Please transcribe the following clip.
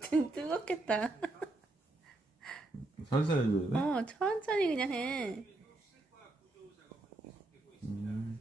등 뜨겁겠다. 살살 해줘야 돼? 천천히 그냥 해. 음.